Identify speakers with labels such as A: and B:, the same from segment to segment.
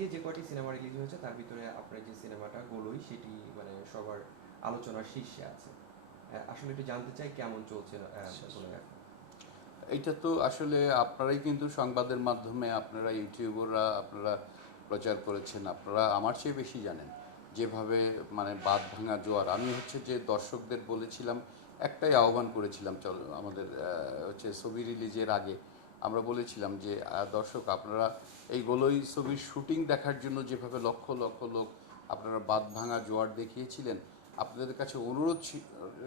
A: দিয়ে যে কয়টি সিনেমা রিলিজ হয়েছে তার ভিতরে আপনার যে সিনেমাটা গোলই সেটি মানে সবার আলোচনার শীর্ষে আছে। আসলে একটু জানতে চাই কেমন চলছে গোলই এখন
B: এইটা তো আসলে আপনারাই কিন্তু সংবাদের মাধ্যমে আপনারা ইউটিউবাররা আপনারা প্রচার করেছেন আপনারা আমার চেয়ে বেশি জানেন। যেভাবে মানে বাদ ভাঙা জোয়ার আমি হচ্ছে যে দর্শকদের বলেছিলাম একটাই আহ্বান করেছিলাম চল আমাদের হচ্ছে ছবি রিলিজের আগে আমরা বলেছিলাম যে দর্শক, আপনারা এই গোলই ছবির শুটিং দেখার জন্য যেভাবে লক্ষ লক্ষ লোক আপনারা বাদ ভাঙা জোয়ার দেখিয়েছিলেন, আপনাদের কাছে অনুরোধ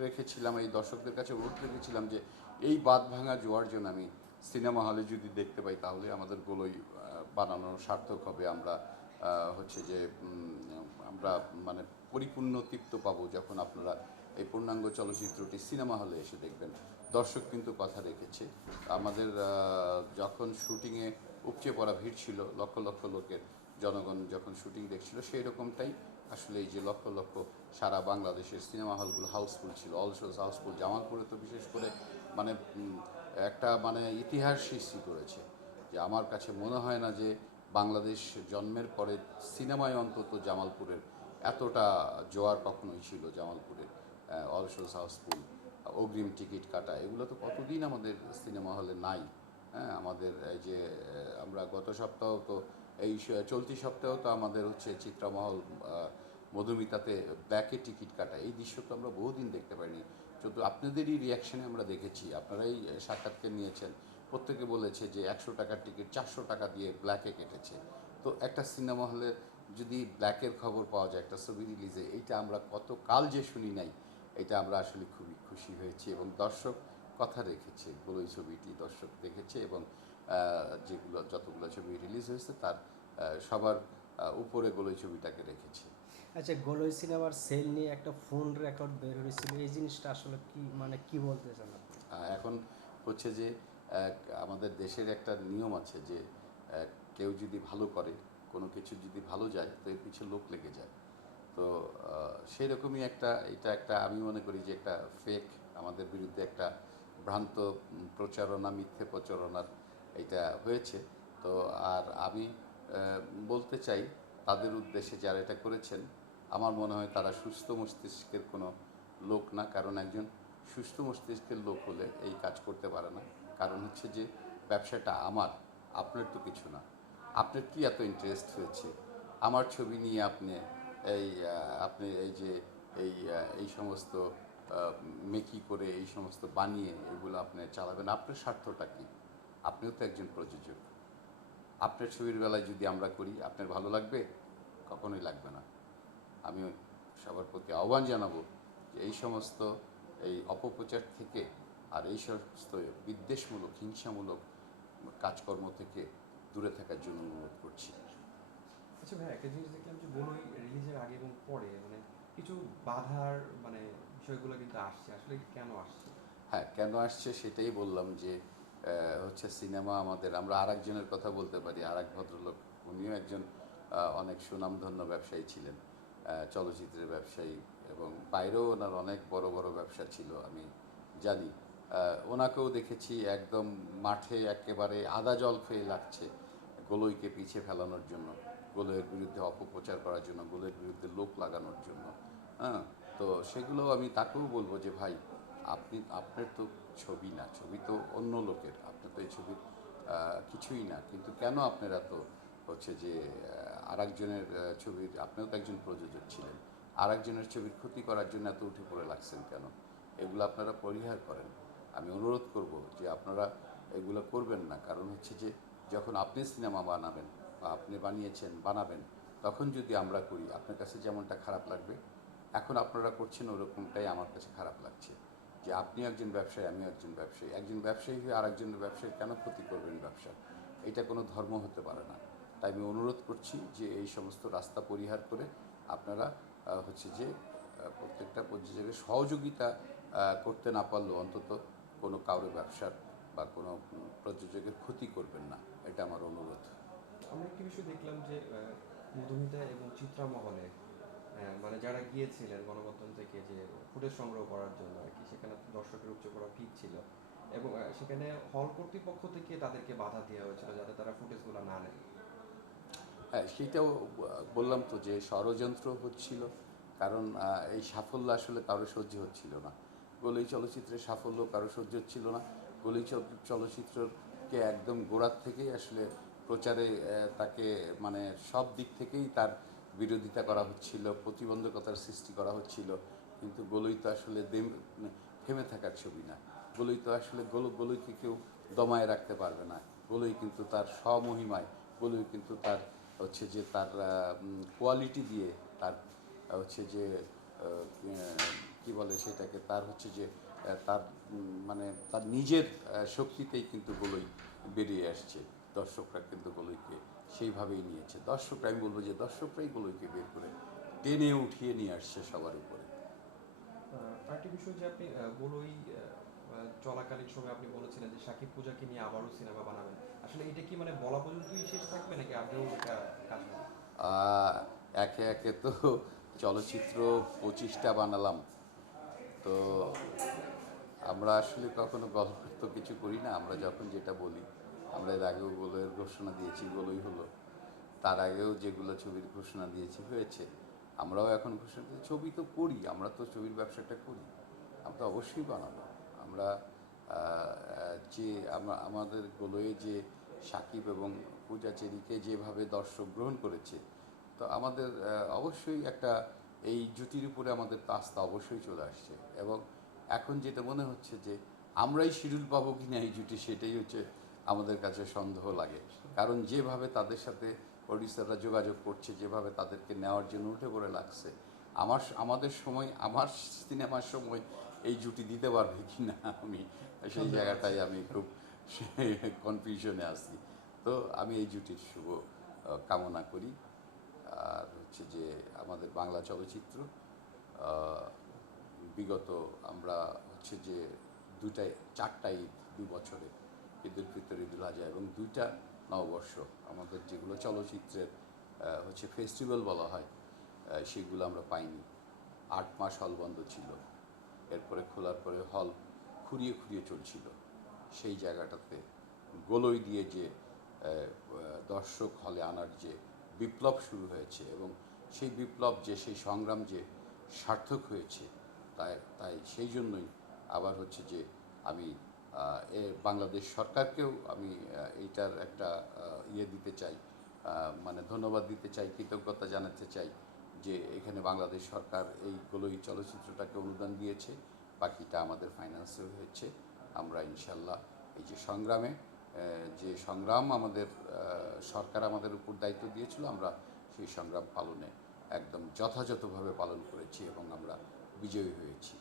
B: রেখেছিলাম, এই দর্শকদের কাছে অনুরোধ রেখেছিলাম যে, এই বাদ ভাঙা জোয়ার জন্য আমি সিনেমা হলে যদি দেখতে পাই, তাহলে আমাদের গোলই বানানো সার্থক হবে। আমরা হচ্ছে যে আমরা মানে পরিপূর্ণ তৃপ্ত পাবো যখন আপনারা এই পূর্ণাঙ্গ চলচ্চিত্রটি সিনেমা হলে এসে দেখবেন। দর্শক কিন্তু কথা রেখেছে। আমাদের যখন শুটিংয়ে উপচে পড়া ভিড় ছিল, লক্ষ লক্ষ লোকের জনগণ যখন শুটিং দেখছিল সেই রকমটাই আসলে এই যে লক্ষ লক্ষ সারা বাংলাদেশের সিনেমা হলগুলো হাউসফুল ছিল। অল শোজ হাউসফুল জামালপুরে তো বিশেষ করে মানে একটা মানে ইতিহাস সৃষ্টি করেছে যে আমার কাছে মনে হয় না যে বাংলাদেশ জন্মের পরে সিনেমায় অন্তত জামালপুরের এতটা জোয়ার কখনোই ছিল জামালপুরের অল শোজ হাউসফুল অগ্রিম টিকিট কাটা, এগুলো তো কতদিন আমাদের সিনেমা হলে নাই। হ্যাঁ আমাদের এই যে, আমরা গত সপ্তাহ তো, এই চলতি সপ্তাহেও তো আমাদের হচ্ছে চিত্রমহল মধুমিতাতে ব্যাকে টিকিট কাটা। এই দৃশ্য তো আমরা বহুদিন দেখতে পাইনি। শুধু আপনাদেরই রিয়াকশনে আমরা দেখেছি। আপনারাই সাক্ষাৎকে নিয়েছেন। প্রত্যেকে বলেছে যে একশো টাকার টিকিট চারশো টাকা দিয়ে ব্ল্যাকে কেটেছে। তো একটা সিনেমা হলে যদি ব্ল্যাকের খবর পাওয়া যায়, একটা ছবি রিলিজে এইটা আমরা কত কাল যে শুনি নাই। এটা আমরা আসলে খুবই খুশি হয়েছি এবং দর্শক কথা রেখেছে গোলই ছবিটি দর্শক দেখেছে এবং যেগুলো যতগুলো ছবি রিলিজ হয়েছে তার সবার উপরে গোলই ছবিটাকে রেখেছে
C: আচ্ছা গোলই সিনেমার সেল নিয়ে একটা ফোন রেকর্ড বের হয়েছিল এই জিনিসটা আসলে কি মানে কি বলতে চান?
B: এখন হচ্ছে যে আমাদের দেশের একটা নিয়ম আছে যে কেউ যদি ভালো করে কোনো কিছু যদি ভালো যায় তো এর পিছনে লোক লেগে যায় তো সেই রকমই একটা, এটা একটা আমি মনে করি যে একটা ফেক আমাদের বিরুদ্ধে একটা ভ্রান্ত প্রচারণা, মিথ্যে প্রচারণার এটা হয়েছে। তো, আর আমি বলতে চাই, তাদের উদ্দেশ্যে যারা এটা করেছেন, আমার মনে হয় তারা সুস্থ মস্তিষ্কের কোনো লোক না। কারণ একজন সুস্থ মস্তিষ্কের লোক হলে এই কাজ করতে পারে না। কারণ হচ্ছে যে, ব্যবসাটা আমার, আপনার তো কিছু না। আপনার কি এত ইন্টারেস্ট হয়েছে? আমার ছবি নিয়ে আপনি এই আপনি এই যে এই এই সমস্ত মেকি করে এই সমস্ত বানিয়ে এগুলো আপনি চালাবেন, আপনার স্বার্থটা কি? আপনিও তো একজন প্রযোজক। আপনার ছবির বেলায় যদি আমরা করি, আপনার ভালো লাগবে? কখনোই লাগবে না। আমি সবার প্রতি আহ্বান জানাব যে এই সমস্ত, এই অপপ্রচার থেকে আর এই সমস্ত বিদ্বেষমূলক, হিংসামূলক কাজকর্ম থেকে দূরে থাকার জন্য অনুরোধ করছি।
A: আচ্ছা ভাই একটা জিনিস দেখলাম যে গোলই রিলিজের আগে এবং পরে মানে কিছু বাধার মানে বিষয়গুলো কিন্তু আসছে। আসলে কেন আসছে?
B: হ্যাঁ কেন আসছে সেটাই বললাম যে হচ্ছে সিনেমা আমাদের, আমরা আরেকজনের কথা বলতে পারি আর এক ভদ্রলোক, উনিও একজন অনেক সুনামধন্য ব্যবসায়ী ছিলেন চলচ্চিত্রের ব্যবসায়ী এবং বাইরেও ওনার অনেক বড় বড় ব্যবসা ছিল, আমি জানি। ওনাকেও দেখেছি একদম মাঠে একেবারে আদা জল খেয়ে লাগছে, গোলইকে পিছিয়ে ফেলানোর জন্য। গোলয়ের বিরুদ্ধে অপপ্রচার করার জন্য গোলের বিরুদ্ধে লোক লাগানোর জন্য হ্যাঁ? তো সেগুলো আমি তাকেও বলব যে ভাই আপনি আপনার তো ছবি না ছবি তো অন্য লোকের আপনার তো এই আহ, কিছুই না। কিন্তু কেন আপনারা তো হচ্ছে যে আর একজনের ছবির আপনিও তো একজন প্রযোজক ছিলেন আর একজনের ছবির ক্ষতি করার জন্য এত উঠে পড়ে লাগছেন কেন? এগুলো আপনারা পরিহার করেন। আমি অনুরোধ করব যে আপনারা এগুলো করবেন না। কারণ হচ্ছে যে যখন আপনি সিনেমা বানাবেন বা আপনি বানিয়েছেন, বানাবেন, তখন যদি আমরা করি, আপনার কাছে যেমনটা খারাপ লাগবে, এখন আপনারা করছেন ওরকমটাই আমার কাছে খারাপ লাগছে। যে আপনি একজন ব্যবসায়ী আমি একজন ব্যবসায়ী। একজন ব্যবসায়ী হয়ে আরেকজনের ব্যবসায়ী কেন ক্ষতি করবেন ব্যবসা? এটা কোনো ধর্ম হতে পারে না। তাই আমি অনুরোধ করছি যে এই সমস্ত রাস্তা পরিহার করে আপনারা হচ্ছে যে প্রত্যেকটা প্রযোজকের সহযোগিতা করতে না পারলেও অন্তত কোনো কারও ব্যবসার বা কোনো প্রযোজকের ক্ষতি করবেন না। এটা আমার অনুরোধ।
A: আমরা একটি বিষয় দেখলাম যে মধুমিতা এবং চিত্রা মহলে মানে যারা গিয়েছিলেন গণমাধ্যম থেকে যে ফুটেজ সংগ্রহ করার জন্য আর কি, সেখানে দর্শকের উপচে পড়া ঠিক ছিল। এবং সেখানে হল কর্তৃপক্ষ থেকে তাদেরকে বাধা দেওয়া হয়েছিল যাতে তারা ফুটেজগুলো না নেয়।
B: হ্যাঁ সেটাও বললাম তো যে ষড়যন্ত্র হচ্ছিল, কারণ এই সাফল্য আসলে কারও সহ্য হচ্ছিল না। গোলই চলচ্চিত্রের সাফল্য কারও সহ্য হচ্ছিল না। চল- চলচ্চিত্রকে একদম গোড়ার থেকেই আসলে প্রচারে তাকে মানে সব দিক থেকেই তার বিরোধিতা করা হচ্ছিল, প্রতিবন্ধকতার সৃষ্টি করা হচ্ছিল। কিন্তু গোলই তো আসলে দেম- থেমে থাকার ছবি না। গোলই তো আসলে গোল, গোলইকে কেউ দমায় রাখতে পারবে না। গোলই কিন্তু তার স্বমহিমায়, গোলই কিন্তু তার হচ্ছে যে তার কোয়ালিটি দিয়ে তার হচ্ছে যে কি বলে সেটাকে, তার হচ্ছে যে তার মানে তার নিজের শক্তিতেই কিন্তু গোলই বেরিয়ে আসছে। দর্শকরা কিন্তু গোলইকে সেইভাবেই নিয়েছে। দর্শকরা আমি বলব যে দর্শকরাই গোলইকে বের করে টেনে উঠিয়ে নিয়ে আসছে সবার উপরে।
A: আরেকটি বিষয় যে আপনি বলই চলাকালীন সময় আপনি বলেছিলেন যে সাকিব পূজাকে নিয়ে আবারও সিনেমা বানাবেন। আসলে এটা কি মানে বলা পর্যন্তই শেষ থাকবে নাকি এটা কাজ
B: একে একে তো চলচ্চিত্র পঁচিশটা বানালাম। তো আমরা আসলে কখনো গল্প তো কিছু করি না আমরা যখন যেটা বলি আমরা এর আগেও গোলের ঘোষণা দিয়েছি, গোলই হলো। তার আগেও যেগুলো ছবির ঘোষণা দিয়েছি হয়েছে, আমরাও এখন ঘোষণা ছবি তো করি, আমরা তো ছবির ব্যবসাটা করি, আমরা তো অবশ্যই বানাবো। আমরা যে আমাদের গোলয়ে যে সাকিব এবং পূজা চেরিকে যেভাবে দর্শক গ্রহণ করেছে, তো আমাদের অবশ্যই একটা এই জুটির উপরে আমাদের তো আস্থা অবশ্যই চলে আসছে। এবং এখন যেটা মনে হচ্ছে যে আমরাই শিডিউল পাবো কি না এই জুটি, সেটাই হচ্ছে আমাদের কাছে সন্দেহ লাগে। কারণ যেভাবে তাদের সাথে প্রডিউসাররা যোগাযোগ করছে, যেভাবে তাদেরকে নেওয়ার জন্য উঠে পড়ে লাগছে, আমার আমাদের সময়, আমার সিনেমার সময় এই জুটি দিতে পারবে কি না আমি, সেই জায়গাটায় আমি খুব কনফিউশনে আছি। তো আমি এই জুটির শুভ কামনা করি। আর হচ্ছে যে আমাদের বাংলা চলচ্চিত্র বিগত আমরা হচ্ছে যে দুটাই চারটা ঈদ দু বছরে ঈদুল ফিতর ঈদুল আজহা এবং দুইটা নববর্ষ আমাদের যেগুলো চলচ্চিত্রের হচ্ছে ফেস্টিভ্যাল বলা হয় সেগুলো আমরা পাইনি। আট মাস হল বন্ধ ছিল। এরপরে খোলার পরে হল খুঁড়িয়ে খুঁড়িয়ে চলছিল। সেই জায়গাটাতে গোলই দিয়ে যে দর্শক হলে আনার যে বিপ্লব শুরু হয়েছে এবং সেই বিপ্লব যে, সেই সংগ্রাম যে সার্থক হয়েছে, তাই তাই সেই জন্যই আবার হচ্ছে যে আমি বাংলাদেশ সরকারকেও আমি এইটার একটা ইয়ে দিতে চাই মানে ধন্যবাদ দিতে চাই, কৃতজ্ঞতা জানাতে চাই যে এখানে বাংলাদেশ সরকার এই গোলই চলচ্চিত্রটাকে অনুদান দিয়েছে, বাকিটা আমাদের ফাইন্যান্সে হয়েছে। আমরা ইনশাল্লাহ এই যে সংগ্রামে যে সংগ্রাম আমাদের সরকার আমাদের উপর দায়িত্ব দিয়েছিল, আমরা সেই সংগ্রাম পালনে একদম যথাযথভাবে পালন করেছি এবং আমরা বিজয়ী হয়েছি।